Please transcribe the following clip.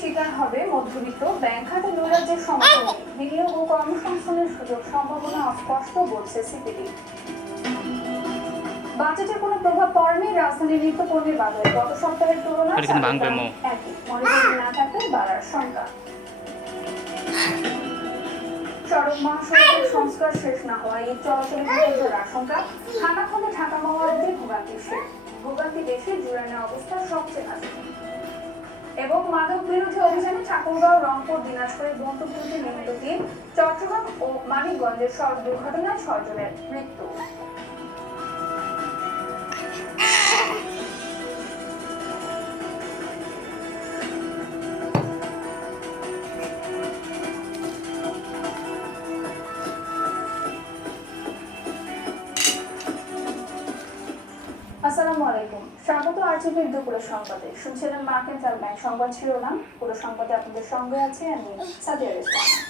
শিকার হবে মধ্যবিত্ত, ব্যাংক খাতে নৈরাজ্যের সমস্যা নেই, বিনিয়োগ ও কর্মসংস্থানের সুযোগ সম্ভাবনা অস্পষ্ট বলছে সিপিডি। বাজেটের কোনো প্রভাব পড়েনি রাজধানীর নিত্যপণ্যের বাজারে, গত সপ্তাহের তুলনায় একই, মনিটরিং না থাকলে বাড়ার শঙ্কা। সড়ক মহাসড়কের সংস্কার শেষ না হওয়ায় ঈদ চলাচলে বিপর্যয়ের আশঙ্কা, খানাখন্দে ঢাকা মহানগরীতে ভোগান্তি বেশি, জুড়ানো অবস্থা সবচেয়ে নাজুক। এবং মাদক বিরোধী অভিযানে ঠাকুরগাঁও, রংপুর, দিনাজপুরের বন্দুকযুদ্ধে নিহত ৩, চট্টগ্রাম ও মানিকগঞ্জের সড়ক দুর্ঘটনায় ৬ জনের মৃত্যু। আসসালামু আলাইকুম, স্বাগত আরটিভির দুপুরের সংবাদে। শুনছিলেন মার্কেট আর ব্যাংক সংবাদ শিরোনাম। পুরো সংবাদে আপনাদের সঙ্গে আছে আমি সাদিয়া রেজওয়ানা।